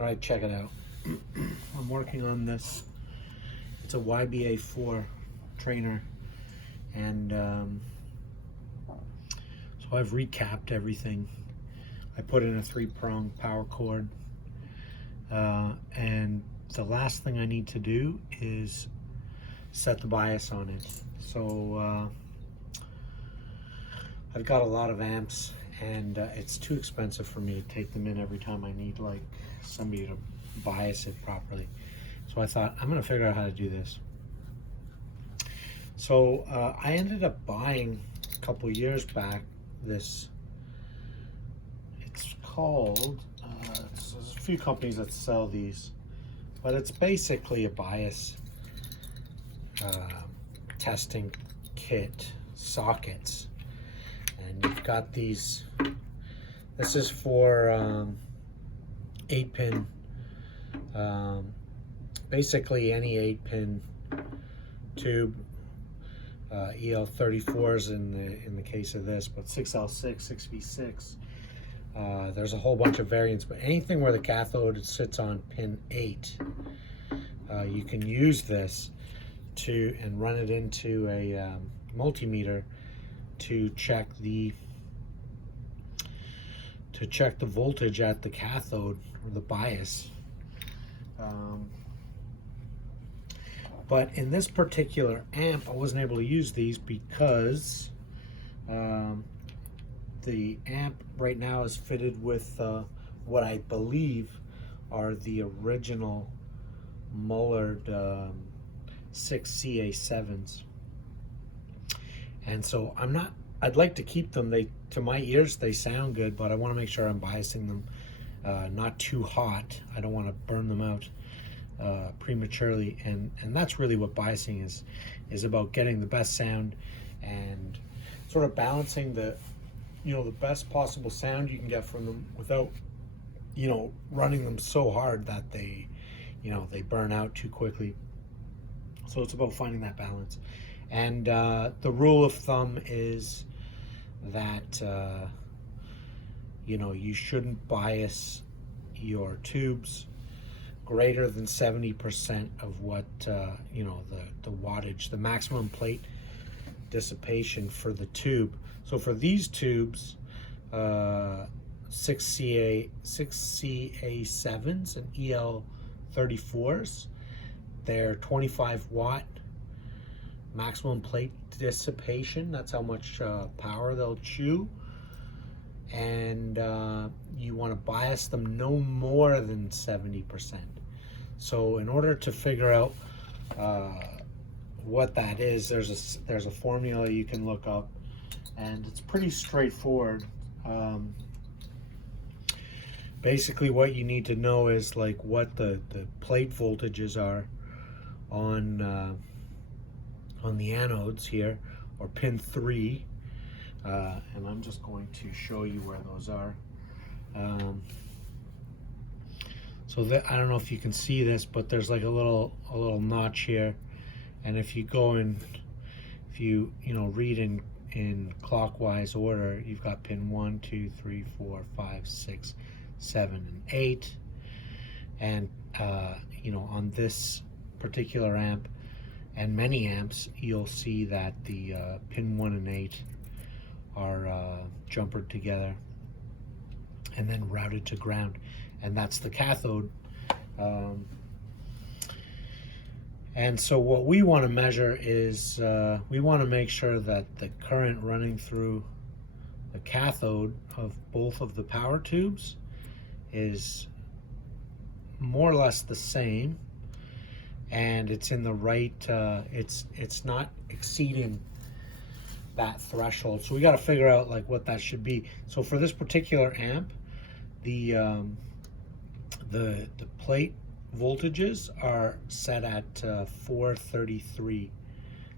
All right, check it out. I'm working on this. It's a YBA4 trainer, and so I've recapped everything. I put in a 3-prong power cord, and the last thing I need to do is set the bias on it. So I've got a lot of amps, and it's too expensive for me to take them in every time I need like somebody to bias it properly. So I thought, I'm gonna figure out how to do this. So I ended up buying a couple years back this, it's called, there's a few companies that sell these, but it's basically a bias testing kit, sockets. And you've got these, this is for 8-pin, basically any 8-pin tube, el34s in the case of this, but 6L6, 6V6. There's a whole bunch of variants, but anything where the cathode sits on pin 8, you can use this and run it into a multimeter to check the voltage at the cathode or the bias. But in this particular amp, I wasn't able to use these because the amp right now is fitted with what I believe are the original Mullard 6 CA7s. And so I'd like to keep them. To my ears, they sound good, but I want to make sure I'm biasing them not too hot. I don't want to burn them out prematurely, and that's really what biasing is about, getting the best sound and sort of balancing the best possible sound you can get from them without running them so hard that they burn out too quickly. So it's about finding that balance. And the rule of thumb is that you shouldn't bias your tubes greater than 70% of what the wattage, the maximum plate dissipation for the tube. So for these tubes, 6CA7s and EL34s, they're 25 watt maximum plate dissipation. That's how much power they'll chew. And you want to bias them no more than 70%. So in order to figure out what that is, there's a formula you can look up, and it's pretty straightforward. Basically what you need to know is like what the plate voltages are on the anodes here, or pin 3, and I'm just going to show you where those are. So that, I don't know if you can see this, but there's like a little notch here, and if you go in, if you read in clockwise order, you've got pin 1, 2, 3, 4, 5, 6, 7, and 8, and on this particular amp and many amps, you'll see that the pin 1 and 8 are jumpered together and then routed to ground, and that's the cathode. And so what we want to measure is we want to make sure that the current running through the cathode of both of the power tubes is more or less the same, and it's in the right, it's not exceeding that threshold. So we got to figure out like what that should be. So for this particular amp, the plate voltages are set at 433.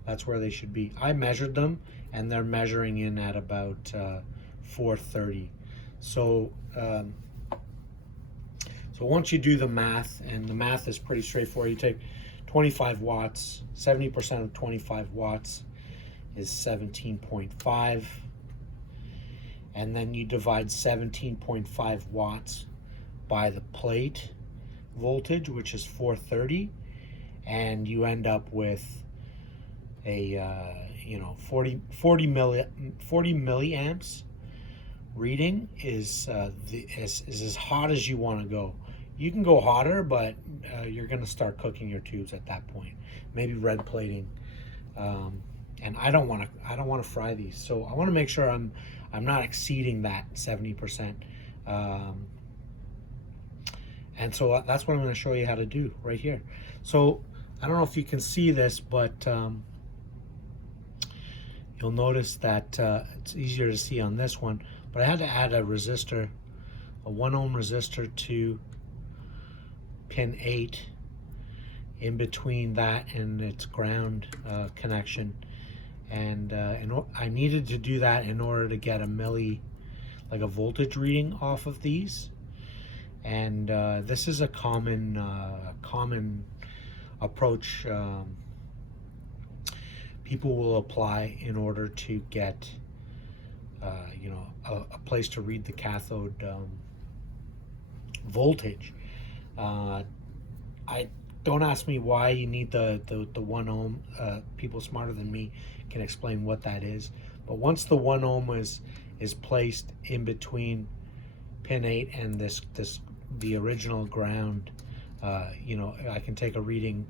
That's where they should be. I measured them, and they're measuring in at about 430. So so once you do the math, and the math is pretty straightforward, you take 25 watts, 70% of 25 watts is 17.5, and then you divide 17.5 watts by the plate, voltage, which is 430, and you end up with a 40 milliamps reading is as hot as you want to go. You can go hotter, but you're going to start cooking your tubes at that point. Maybe red plating, and I don't want to fry these, so I want to make sure I'm not exceeding that 70%. And so that's what I'm going to show you how to do right here. So I don't know if you can see this, but you'll notice that it's easier to see on this one, but I had to add a resistor, a 1 ohm resistor to pin 8 in between that and its ground connection. And I needed to do that in order to get a voltage reading off of these. And this is a common approach people will apply in order to get a place to read the cathode voltage. I don't ask me why you need the 1 ohm. People smarter than me can explain what that is. But once the 1 ohm is placed in between pin 8 and the original ground, I can take a reading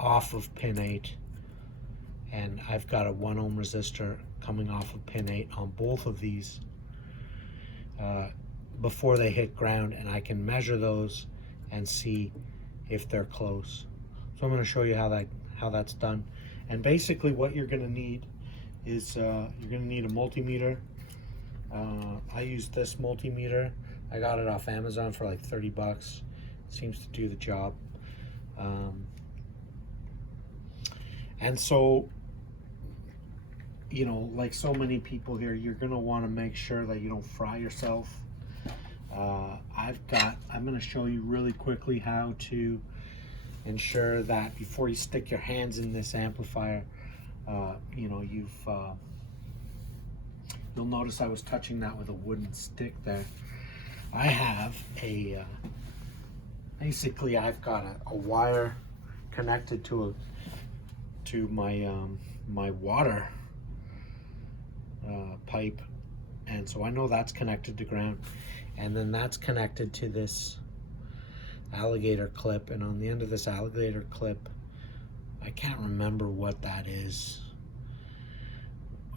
off of pin 8, and I've got a 1 ohm resistor coming off of pin 8 on both of these before they hit ground, and I can measure those and see if they're close. So I'm going to show you how that's done. And basically what you're going to need is you're going to need a multimeter. I use this multimeter. I got it off Amazon for like 30 bucks. Seems to do the job. And so, like so many people here, you're going to want to make sure that you don't fry yourself. I'm going to show you really quickly how to ensure that before you stick your hands in this amplifier, you'll notice I was touching that with a wooden stick there. I have basically I've got a wire connected to my water pipe, and so I know that's connected to ground, and then that's connected to this alligator clip, and on the end of this alligator clip, I can't remember what that is,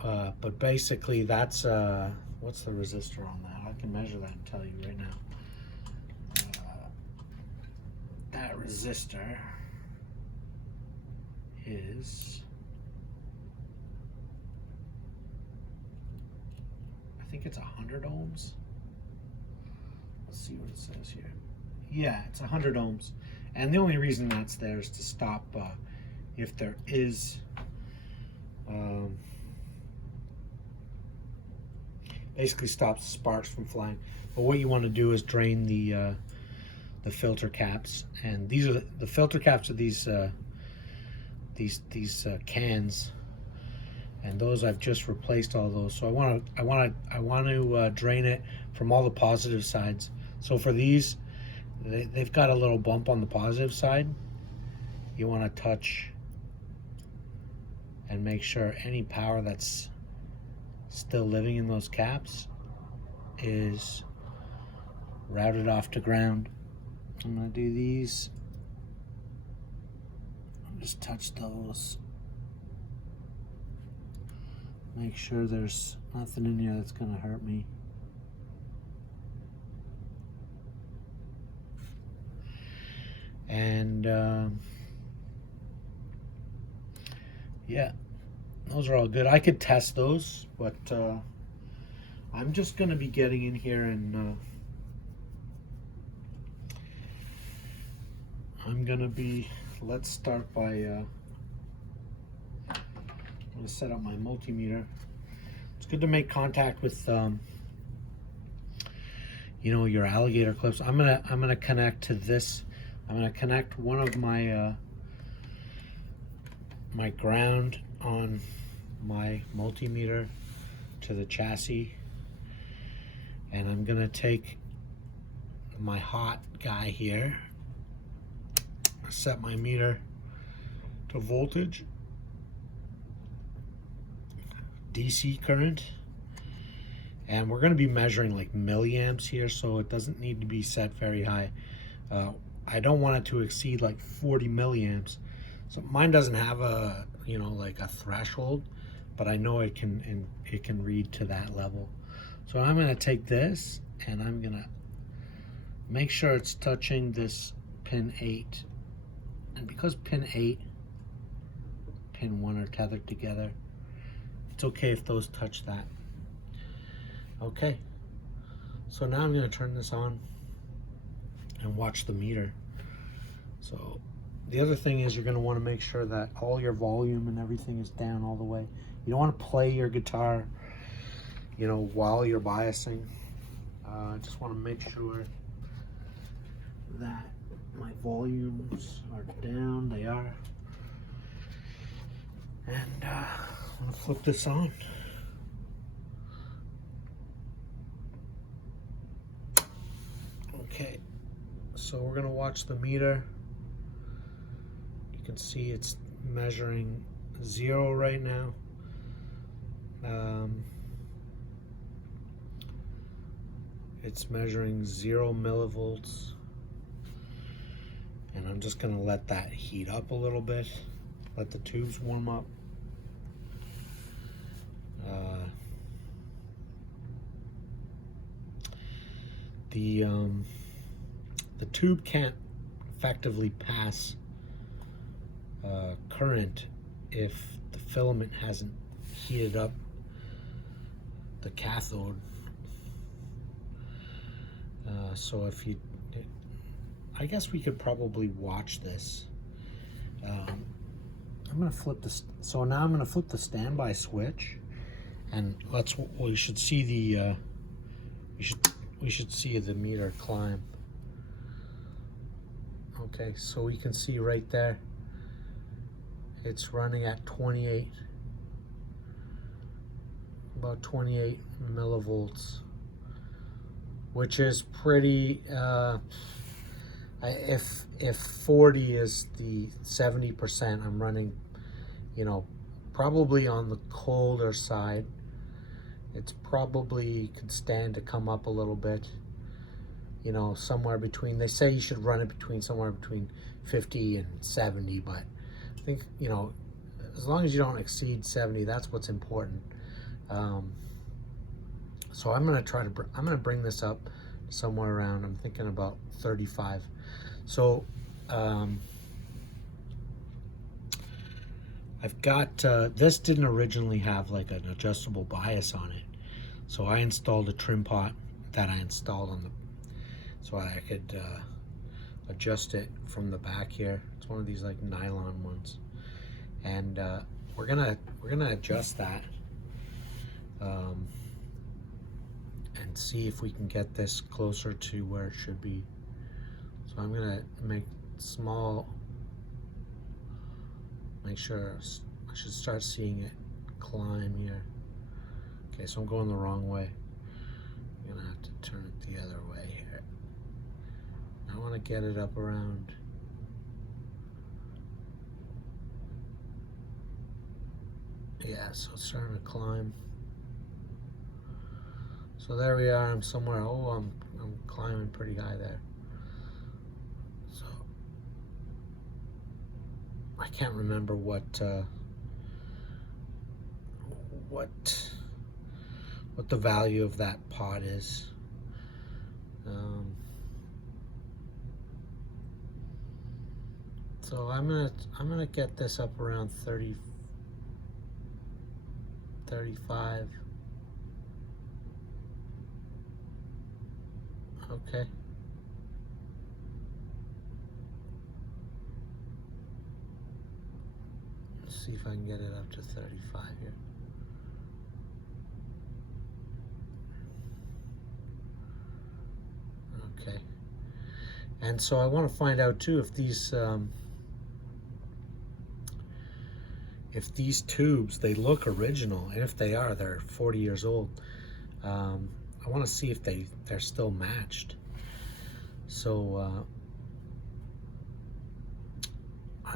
but basically that's what's the resistor on that? I can measure that and tell you right now. That resistor is, I think it's 100 ohms. Let's see what it says here. Yeah, it's 100 ohms. And the only reason that's there is to stop if there is basically stops sparks from flying. But what you want to do is drain the filter caps, and these are the filter caps of these cans, and those I've just replaced all those. So I want to drain it from all the positive sides. So for these, they've got a little bump on the positive side. You want to touch and make sure any power that's still living in those caps is routed off to ground. I'm going to do these. Just touch those. Make sure there's nothing in here that's going to hurt me. And yeah, those are all good. I could test those, but I'm just going to be getting in here and let's start by I'm going to set up my multimeter. It's good to make contact with your alligator clips. I'm gonna connect to this. I'm going to connect one of my my ground on my multimeter to the chassis, and I'm going to take my hot guy here set my meter to voltage, DC current, and we're going to be measuring like milliamps here, so it doesn't need to be set very high. I don't want it to exceed like 40 milliamps. So mine doesn't have a, you know, like a threshold, but I know it can read to that level. So I'm going to take this and I'm going to make sure it's touching this pin 8. And because pin 8, pin 1 are tethered together, it's okay if those touch that. Okay, so now I'm going to turn this on and watch the meter. So the other thing is you're going to want to make sure that all your volume and everything is down all the way. You don't want to play your guitar, you know, while you're biasing. I just want to make sure that my volumes are down. They are. And I'm going to flip this on. Okay, so we're going to watch the meter. You can see it's measuring 0 right now. It's measuring 0 millivolts. And I'm just going to let that heat up a little bit. Let the tubes warm up. The tube can't effectively pass current if the filament hasn't heated up the cathode. So if you, I guess we could probably watch this. I'm gonna flip this. So now I'm gonna flip the standby switch, and we should see the we should see the meter climb. Okay, so we can see right there, it's running at 28, about 28 millivolts, which is pretty, if 40 is the 70%, I'm running, you know, probably on the colder side. It's probably could stand to come up a little bit, you know, somewhere between, they say you should run it between somewhere between 50 and 70, but I think, you know, as long as you don't exceed 70, that's what's important. So I'm going to bring this up somewhere around, I'm thinking about 35. So I've got, this didn't originally have like an adjustable bias on it. So I installed a trim pot that I installed on the, so I could adjust it from the back here. It's one of these like nylon ones. And we're gonna adjust that and see if we can get this closer to where it should be. So I'm gonna make small, make sure I should start seeing it climb here. Okay, so I'm going the wrong way. I'm gonna have to turn it the other way here. I want to get it up around. Yeah, so it's starting to climb. So there we are. I'm somewhere. Oh, I'm climbing pretty high there. So I can't remember what the value of that pot is. So I'm gonna get this up around 30, 35. Okay. Let's see if I can get it up to 35 here. Okay. And so I want to find out too if these tubes, they look original, and if they are, they're 40 years old. I want to see if they're still matched. So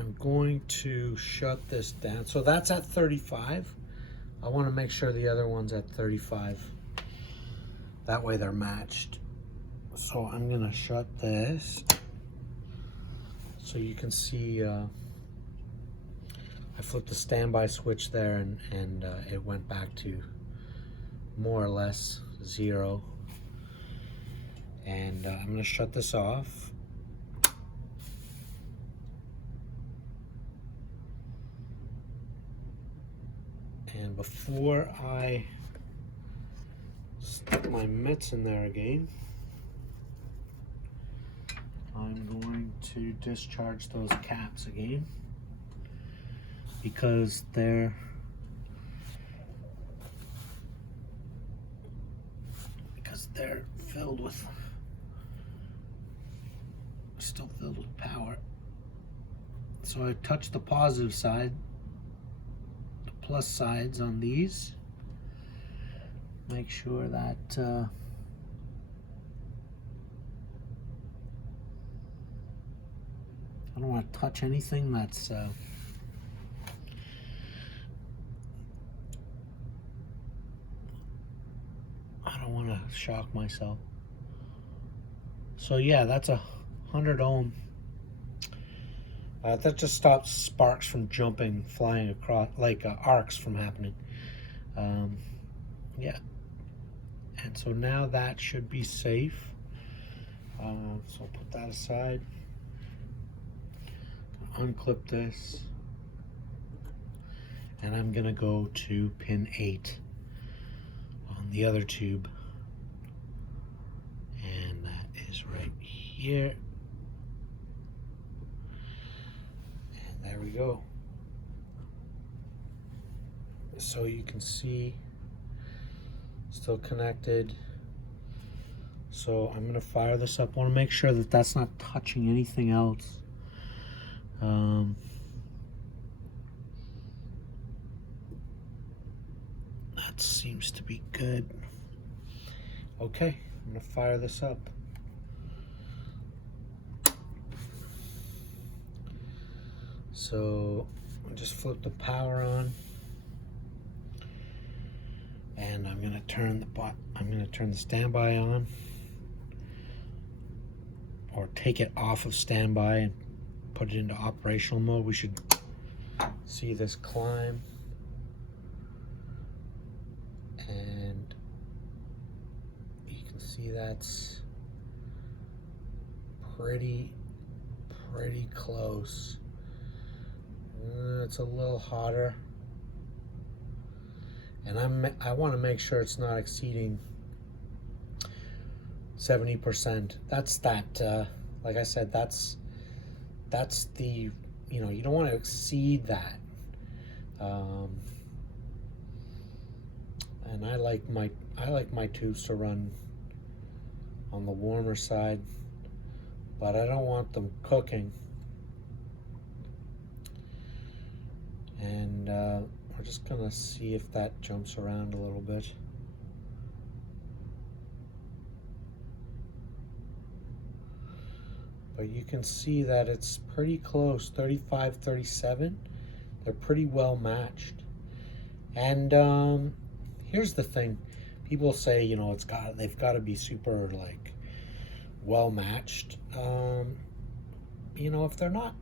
I'm going to shut this down. So that's at 35. I want to make sure the other one's at 35. That way they're matched. So I'm going to shut this. So you can see I flipped the standby switch there, and it went back to more or less 0. And I'm going to shut this off. And before I stick my mitts in there again, I'm going to discharge those caps again, because they're still filled with power. So I touch the positive side, the plus sides on these. Make sure that I don't want to touch anything that's I don't want to shock myself. So yeah, that's a 100 ohm. That just stops sparks from jumping, flying across, like arcs from happening. Yeah. And so now that should be safe. So I'll put that aside. Unclip this. And I'm gonna go to pin 8 on the other tube. And that is right here. And there we go. So you can see, still connected. So I'm gonna fire this up. I wanna make sure that that's not touching anything else. That seems to be good. Okay, I'm gonna fire this up. So I'll just flip the power on, and I'm gonna turn the standby on, or take it off of standby and put it into operational mode. We should see this climb, and you can see that's pretty close. It's a little hotter, and I want to make sure it's not exceeding 70%. That's that. Like I said, that's the, you know, you don't want to exceed that. And I like my tubes to run on the warmer side, but I don't want them cooking. And we're just gonna see if that jumps around a little bit. But you can see that it's pretty close, 35, 37. They're pretty well matched. And here's the thing. People say, you know, they've got to be super, like, well matched. You know, if they're not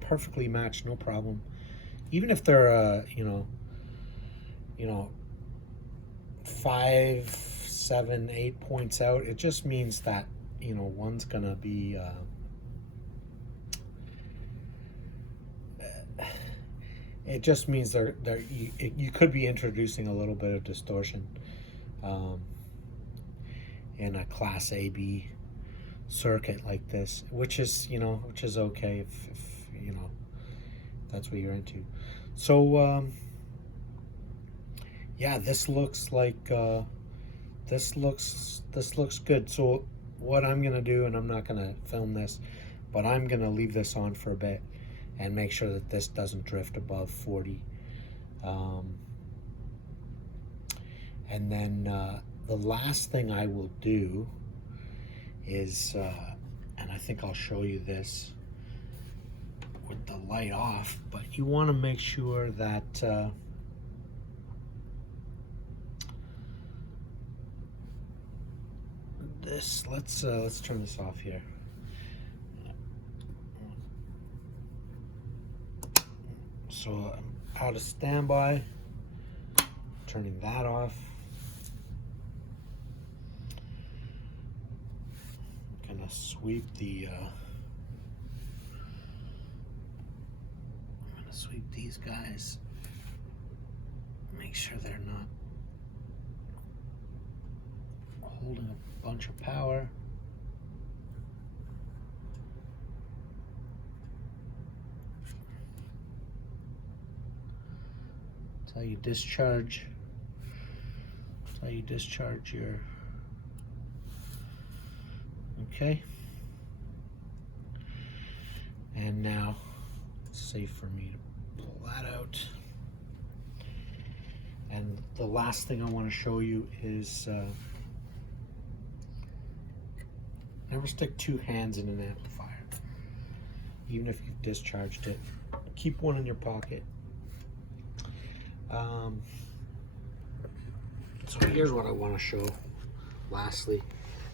perfectly matched, no problem. Even if they're, you know, 5, 7, 8 points out, it just means that, you know, one's gonna be, it just means you could be introducing a little bit of distortion in a class AB circuit like this, which is okay if you know that's what you're into. So yeah, this looks like this looks good. So what I'm gonna do, and I'm not gonna film this, but I'm gonna leave this on for a bit and make sure that this doesn't drift above 40. And then the last thing I will do is, and I think I'll show you this, with the light off, but you want to make sure that let's turn this off here. So I'm out of standby, turning that off. I'm gonna sweep the sweep these guys, make sure they're not holding a bunch of power. That's how you discharge. That's how you discharge your. Okay. And now it's safe for me to pull that out. And the last thing I want to show you is never stick two hands in an amplifier. Even if you've discharged it, keep one in your pocket. So here's what I want to show. Lastly,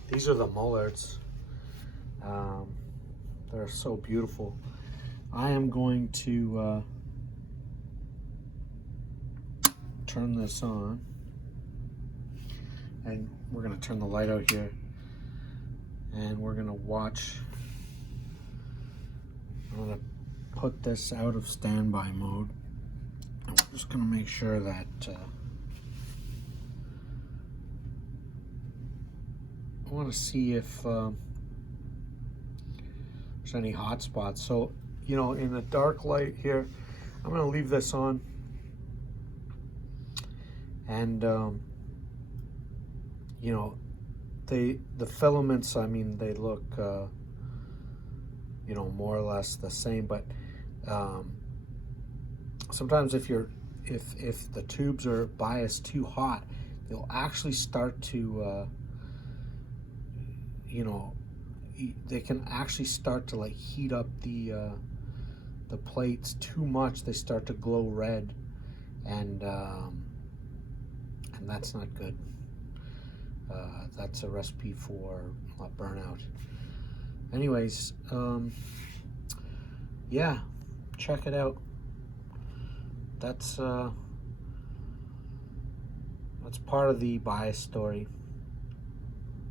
these are the Mullards. They're so beautiful. I am going to turn this on, and we're going to turn the light out here, and we're going to watch. I'm going to put this out of standby mode, and we're just going to make sure that I want to see if there's any hot spots. So, you know, in the dark light here, I'm going to leave this on, and you know, the filaments, I mean, they look you know, more or less the same, but sometimes if the tubes are biased too hot, they'll actually start to you know, they can actually start to like heat up the plates too much. They start to glow red, and that's not good. That's a recipe for burnout. Anyways, yeah, check it out. That's part of the bias story.